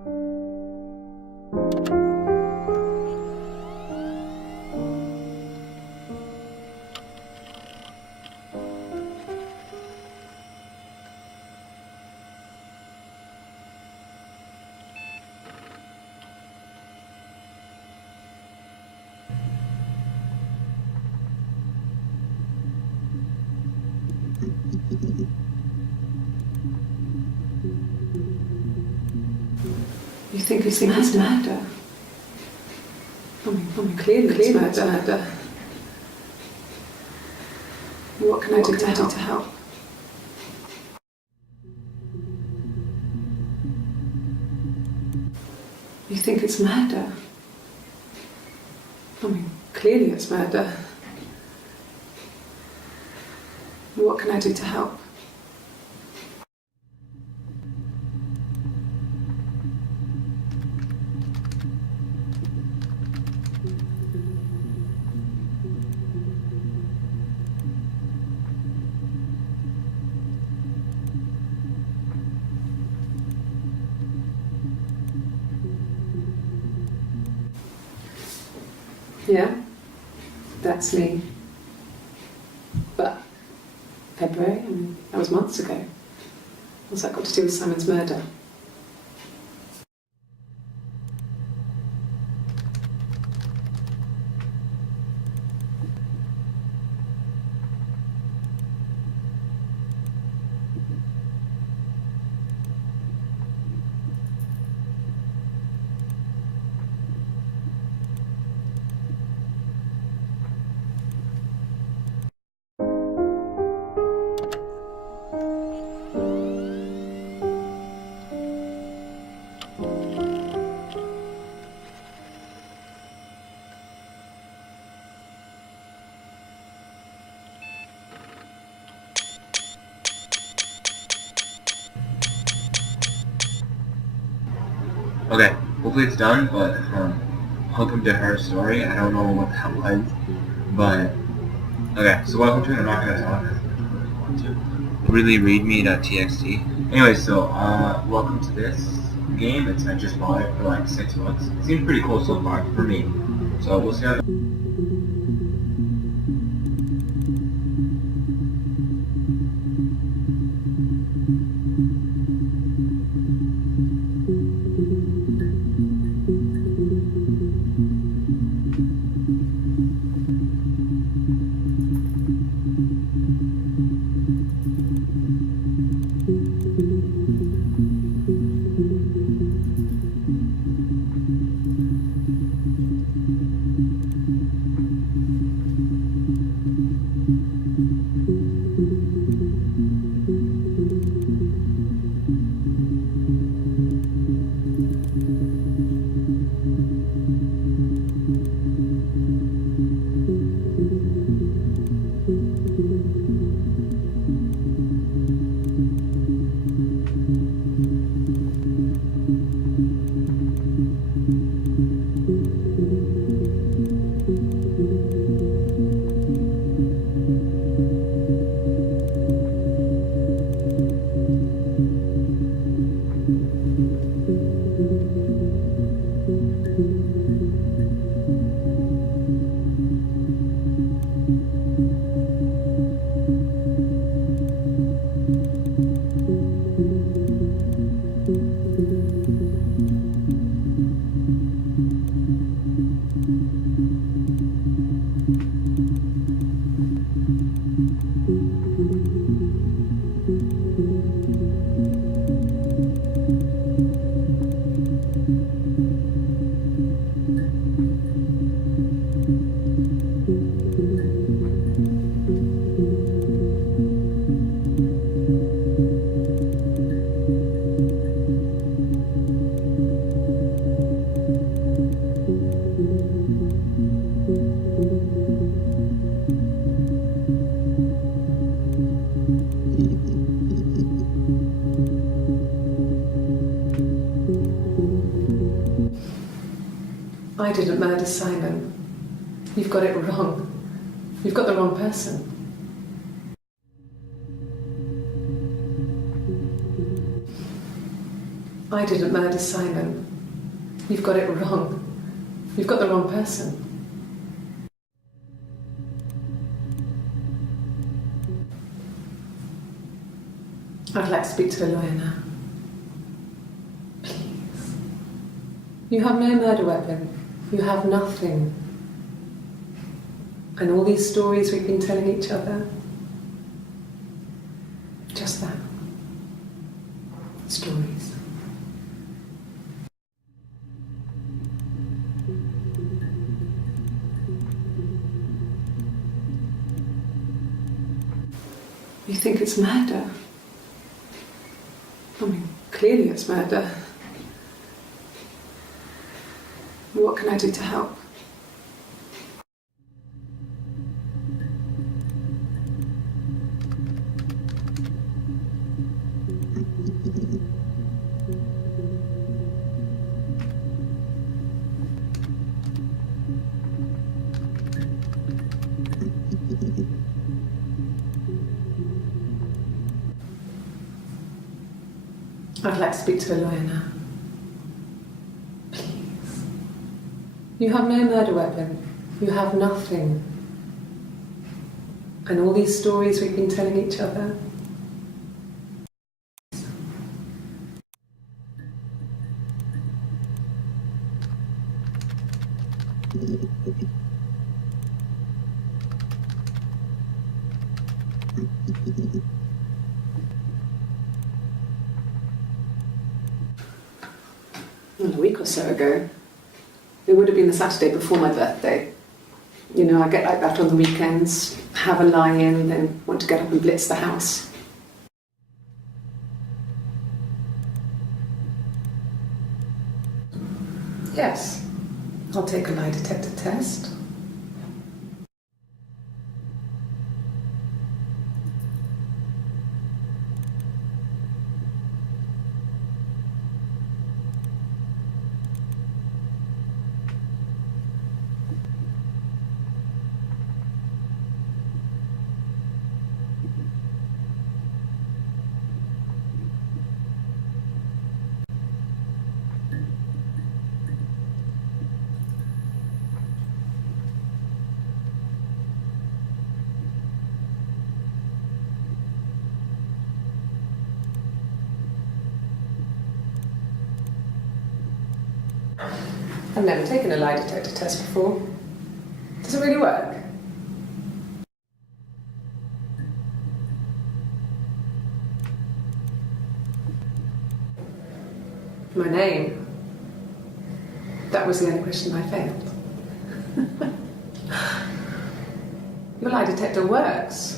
You think it's murder? I mean, clearly it's murder. What can I do to help? You think it's murder? I mean, clearly it's murder. What can I do to help? Yeah, that's me. But February, I mean, that was months ago. What's that got to do with Simon's murder? Okay, hopefully it's done, but welcome to her story. I don't know what that was, but okay, so welcome to it. I'm not going to talk. Really readme.txt. Anyway, so welcome to this game. I just bought it for like 6 months. It seems pretty cool so far for me. So we'll see how that. I didn't murder Simon. You've got it wrong. You've got the wrong person. I didn't murder Simon. You've got it wrong. You've got the wrong person. I'd like to speak to a lawyer now. Please. You have no murder weapon. You have nothing. And all these stories we've been telling each other, just that. Stories. You think it's murder? I mean, clearly it's murder. What can I do to help? I'd like to speak to a lawyer now. Please. You have no murder weapon. You have nothing. And all these stories we've been telling each other. Well, a week or so ago. It would have been the Saturday before my birthday. You know, I get like that on the weekends, have a lie-in, then want to get up and blitz the house. Yes, I'll take a lie detector test. I've never taken a lie detector test before. Does it really work? My name. That was the only question I failed. Your lie detector works.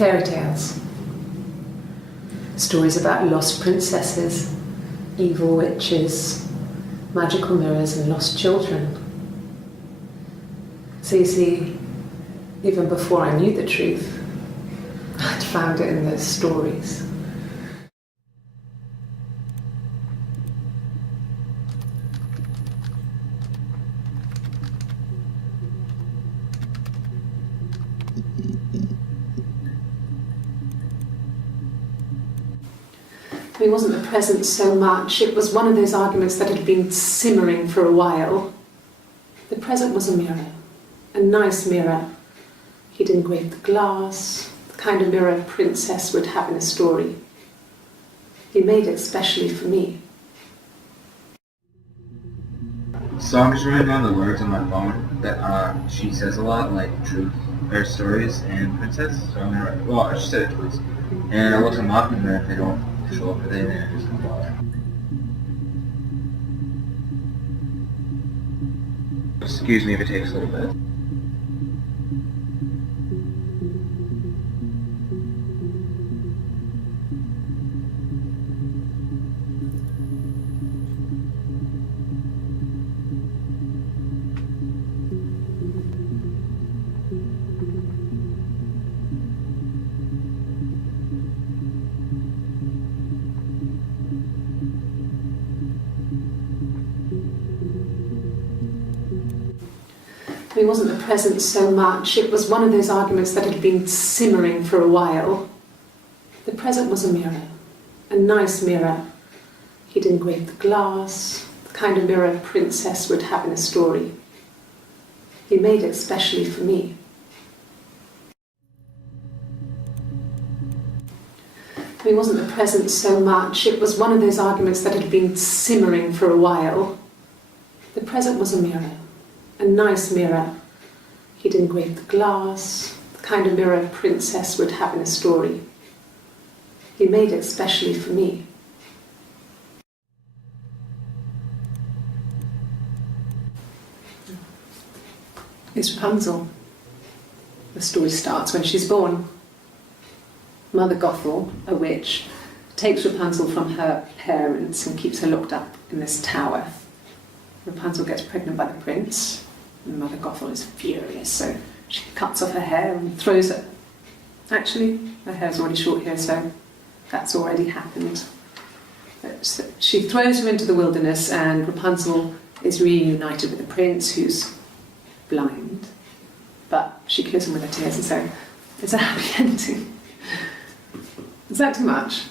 Fairy tales. Stories about lost princesses, evil witches, magical mirrors and lost children. So you see, even before I knew the truth, I'd found it in those stories. It wasn't the present so much, it was one of those arguments that had been simmering for a while. The present was a mirror, a nice mirror. He'd engraved the glass, the kind of mirror a princess would have in a story. He made it specially for me. So I'm just writing down the words on my phone that she says a lot, like truth, or stories, and princess. So I'm gonna write, well, she said it twice. And I'll look them up, and then if they don't show up, then I just come bother. Excuse me if it takes a little bit. He wasn't present so much. It was one of those arguments that had been simmering for a while. The present was a mirror, a nice mirror. He'd engraved the glass, the kind of mirror a princess would have in a story. He made it specially for me. He wasn't present so much. It was one of those arguments that had been simmering for a while. The present was a mirror, a nice mirror. He'd engraved the glass, the kind of mirror a princess would have in a story. He made it specially for me. It's Rapunzel. The story starts when she's born. Mother Gothel, a witch, takes Rapunzel from her parents and keeps her locked up in this tower. Rapunzel gets pregnant by the prince, and Mother Gothel is furious, so she cuts off her hair and throws it. Actually, her hair's already short here, so that's already happened. So she throws her into the wilderness, and Rapunzel is reunited with the prince, who's blind, but she kills him with her tears, and so it's a happy ending. Is that too much?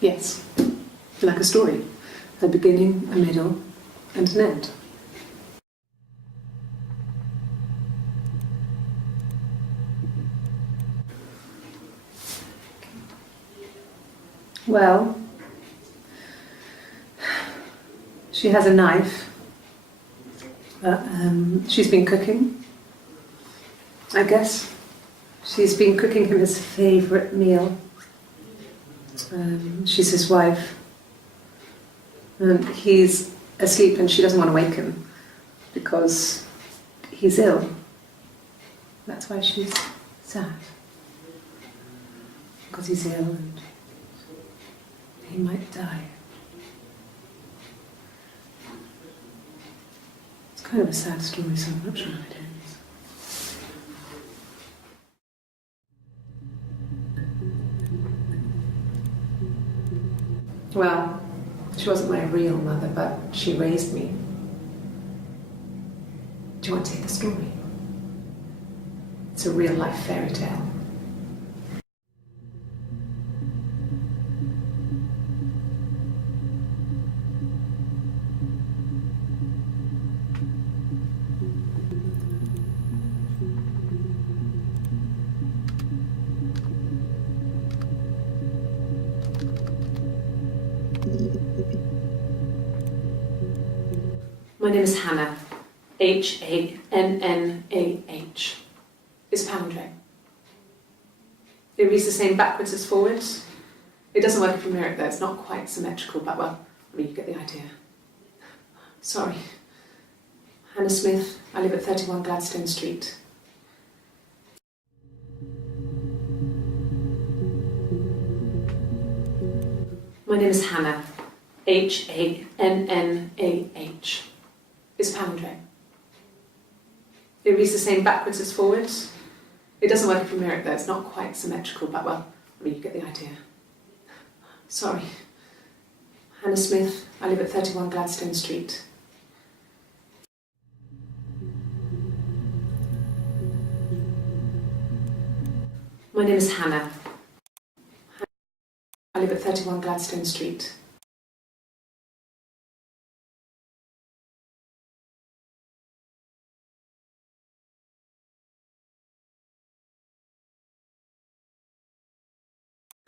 Yes, like a story. A beginning, a middle, and an end. Well, she has a knife. She's been cooking, I guess. She's been cooking him his favourite meal. She's his wife. And he's asleep and she doesn't want to wake him because he's ill. That's why she's sad. Because he's ill and he might die. It's kind of a sad story, so I'm not sure how it ends. Well, she wasn't my real mother, but she raised me. Do you want to hear the story? It's a real-life fairy tale. My name is Hannah, H-A-N-N-A-H. It's a palindrome. It reads the same backwards as forwards. It doesn't work if you mirror it though, it's not quite symmetrical, but well, I mean, you get the idea. Sorry. Hannah Smith, I live at 31 Gladstone Street. My name is Hannah, H-A-N-N-A-H. It's a palindrome. It reads the same backwards as forwards. It doesn't work if you mirror it though, it's not quite symmetrical, but well, I mean, you get the idea. Sorry. Hannah Smith, I live at 31 Gladstone Street. My name is Hannah. I live at 31 Gladstone Street.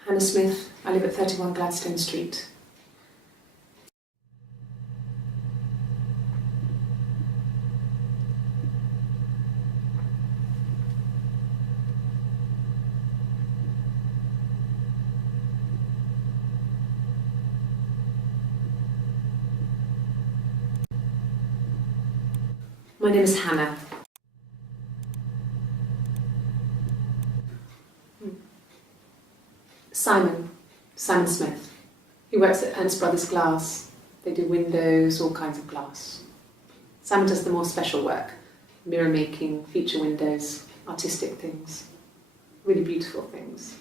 Hannah Smith, I live at 31 Gladstone Street. My name is Hannah. Simon Smith. He works at Ernst Brothers Glass. They do windows, all kinds of glass. Simon does the more special work, mirror making, feature windows. artistic things, really beautiful things.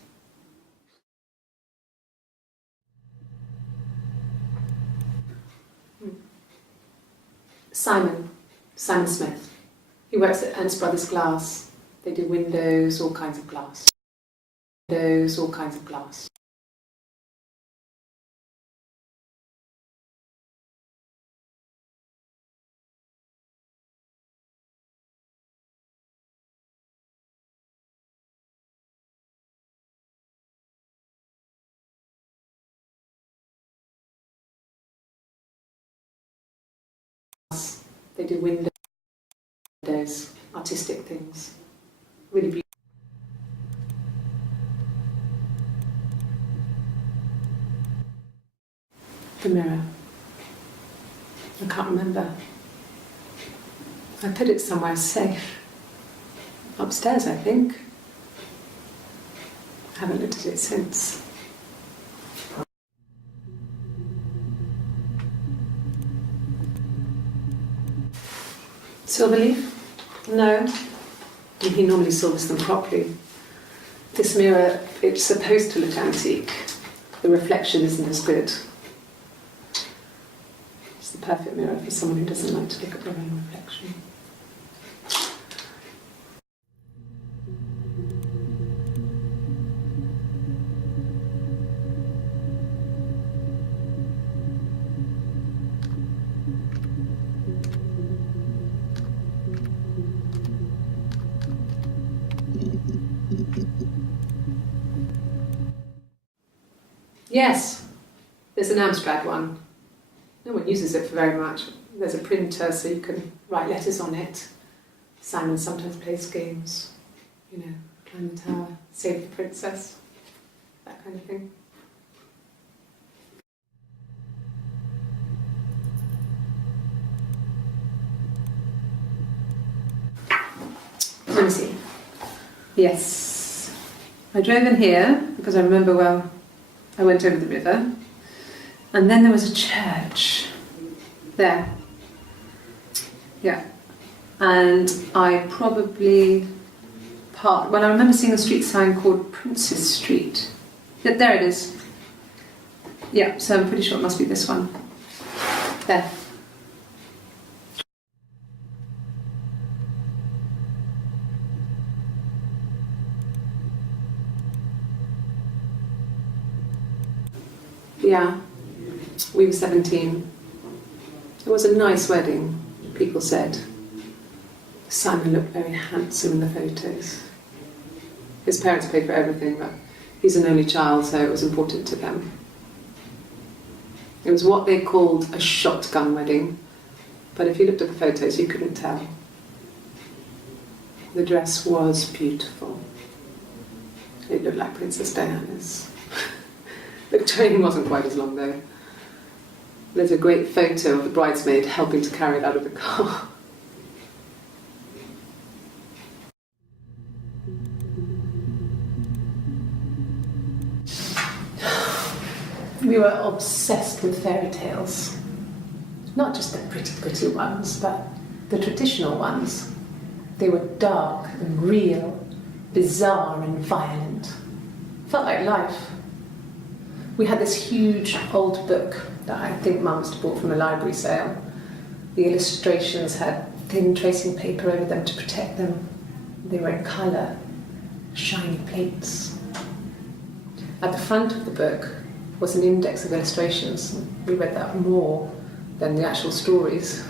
Simon Smith. He works at Ernst Brothers Glass. They do windows, all kinds of glass. Windows, all kinds of glass. They do windows, artistic things, really beautiful. The mirror. I can't remember. I put it somewhere safe. Upstairs, I think. I haven't looked at it since. Silverleaf? No. He normally silvers them properly. This mirror, it's supposed to look antique. The reflection isn't as good. It's the perfect mirror for someone who doesn't like to look at their own reflection. Yes, there's an Amstrad one. No one uses it for very much. There's a printer so you can write letters on it. Simon sometimes plays games, you know, climb the tower, save the princess, that kind of thing. Let me see. Yes. I drove in here because I remember well I went over the river, and then there was a church there. Yeah. And I probably parked, well, I remember seeing a street sign called Princess Street. Yeah, there it is. Yeah, so I'm pretty sure it must be this one. There. Yeah, we were 17. It was a nice wedding, people said. Simon looked very handsome in the photos. His parents paid for everything, but he's an only child, so it was important to them. It was what they called a shotgun wedding, but if you looked at the photos, you couldn't tell. The dress was beautiful. It looked like Princess Diana's. The train wasn't quite as long though. There's a great photo of the bridesmaid helping to carry it out of the car. We were obsessed with fairy tales. Not just the pretty ones, but the traditional ones. They were dark and real, bizarre and violent. Felt like life. We had this huge old book that I think Mum must have bought from a library sale. The illustrations had thin tracing paper over them to protect them. They were in colour, shiny plates. At the front of the book was an index of illustrations. We read that more than the actual stories.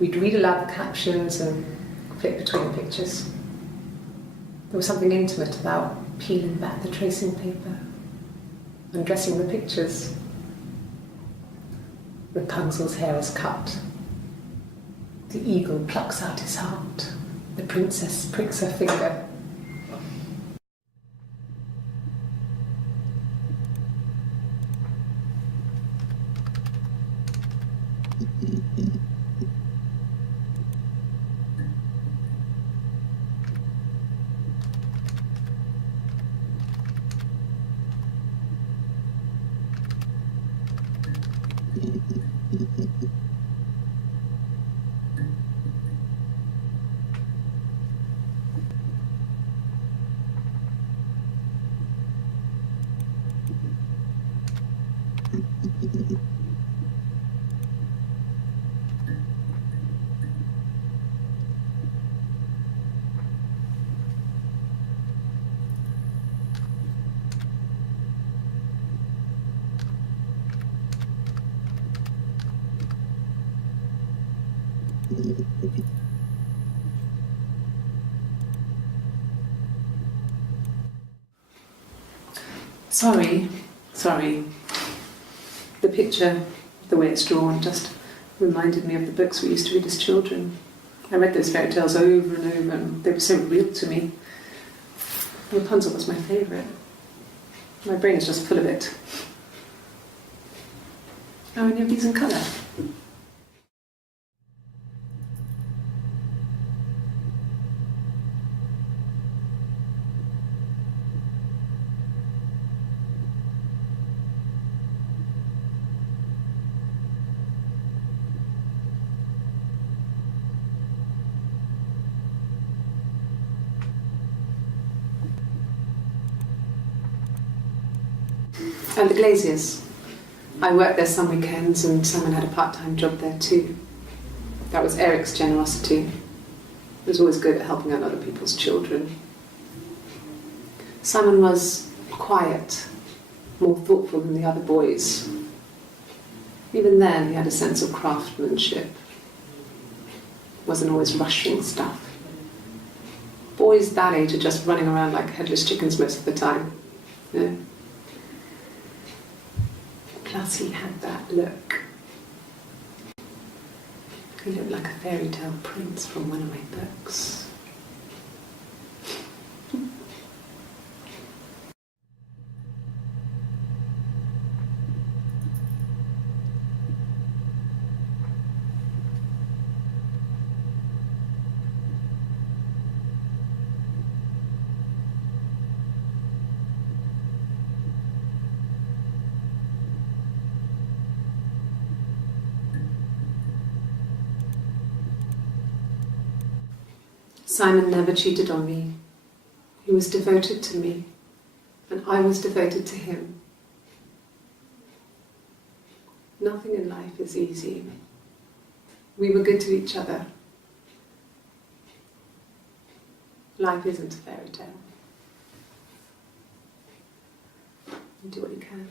We'd read aloud the captions and flip between the pictures. There was something intimate about peeling back the tracing paper, undressing the pictures. Rapunzel's hair is cut. The eagle plucks out his heart. The princess pricks her finger. Sorry. The picture, the way it's drawn, just reminded me of the books we used to read as children. I read those fairy tales over and over, and they were so real to me. Rapunzel was my favourite. My brain is just full of it. Are any of these in colour? And the Glaziers. I worked there some weekends and Simon had a part-time job there too. That was Eric's generosity. He was always good at helping out other people's children. Simon was quiet, more thoughtful than the other boys. Even then he had a sense of craftsmanship. Wasn't always rushing stuff. Boys that age are just running around like headless chickens most of the time. You know? Plus he had that look. He looked like a fairy tale prince from one of my books. Simon never cheated on me. He was devoted to me, and I was devoted to him. Nothing in life is easy. We were good to each other. Life isn't a fairy tale. You do what you can.